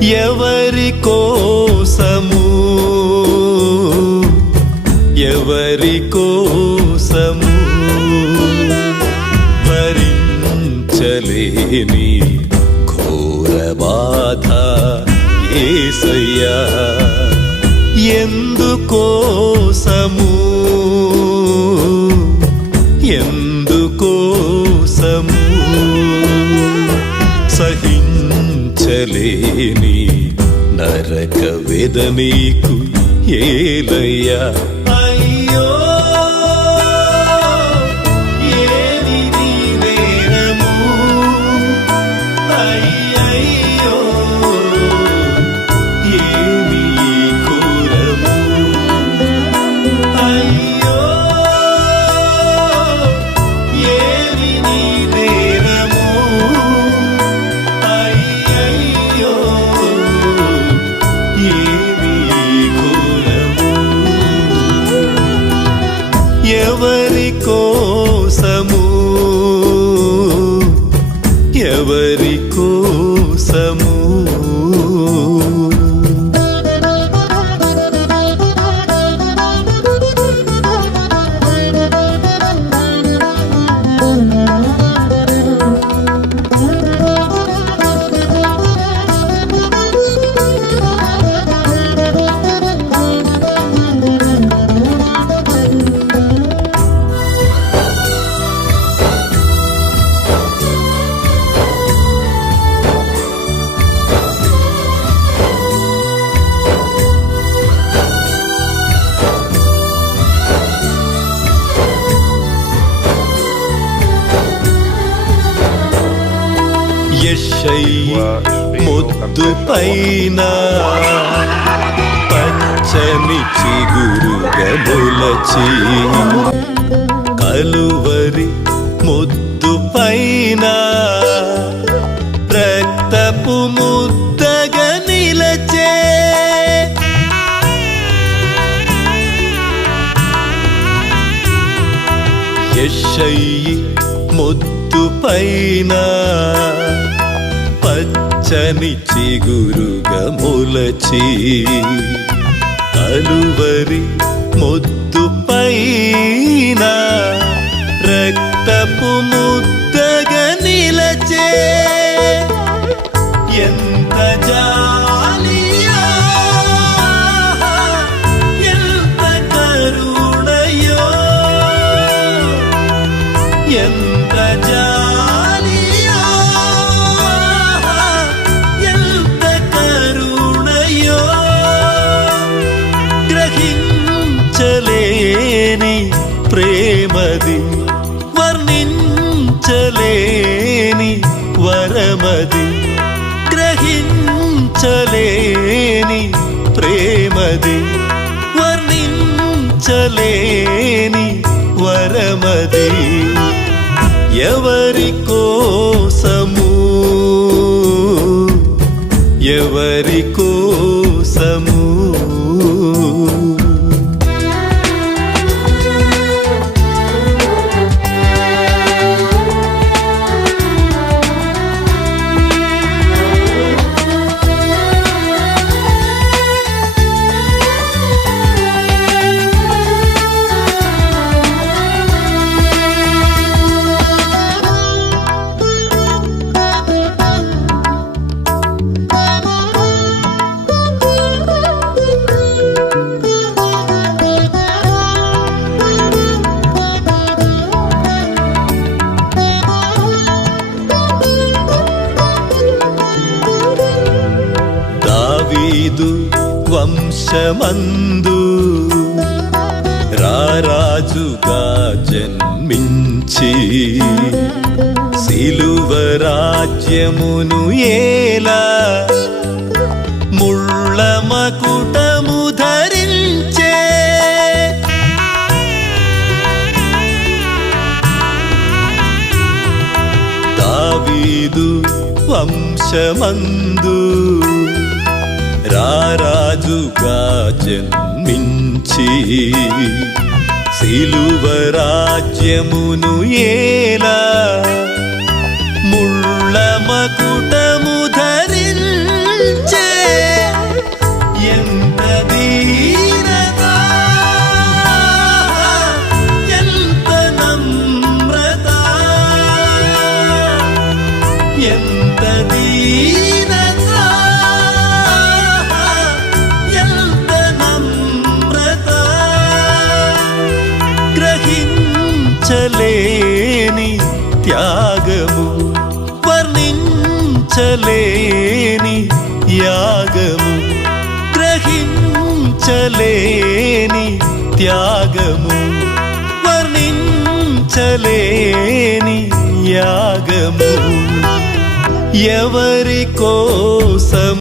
ఎవరి కోసము ఎవరి కోసము భరించలేని ఘోర బాధ ఏసయ్యా ఎందుకోసము? నరక వేద నీకు ఏలయ్యా. ఎవరి కోసము యెషయ్య ముద్దు పైన పచ్చని చిగురుగా మొలచి కలువరి ముద్దు పైన రక్తపు ముద్దగా నిలచే యెషయి ముద్దు పైన పచ్చని చిగురుగా మొలచి కలువరి ముద్దు పైన రక్తపు ముద్దగా నిలచే ఎంత జాలియో ఎంత కరుణయో ఎంత వర్ణించలేని ప్రేమది వర్ణించలేని వరమది. ఎవరి కోసము వంశమందు రారాజుగా జన్మించి సిలువ రాజ్యమును ఏలా ముళ్ళ మకుటము ధరించే దావీదు వంశమందు రారాజుగా జన్మించి సిలువ రాజ్యమును ఏలా ముళ్ళ మకుటము ఎంత దీనా గ్రహించలేని త్యాగము వర్ణించలేని యాగము గ్రహించలేని త్యాగము వర్ణించలేని యాగము. ఎవరి కోసం